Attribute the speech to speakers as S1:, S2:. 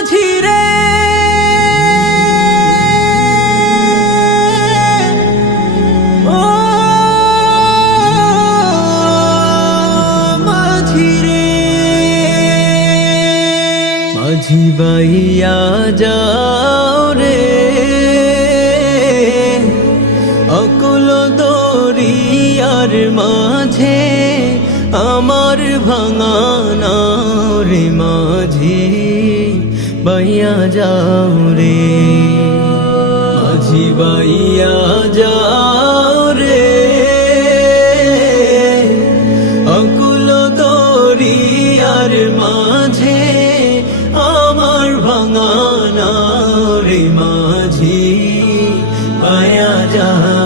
S1: মাঝিরে ও মাঝি মাঝি বাইয়া যাও রে। অকুল দরিয়ার মাঝে আমার ভাঙানা রে মাঝি। বাইয়া যাও রে। মাঝি বাইয়া যাও রে। অকুল দরিয়ার মাঝে আমার ভাঙানা রে মাঝি। বাইয়া যাও।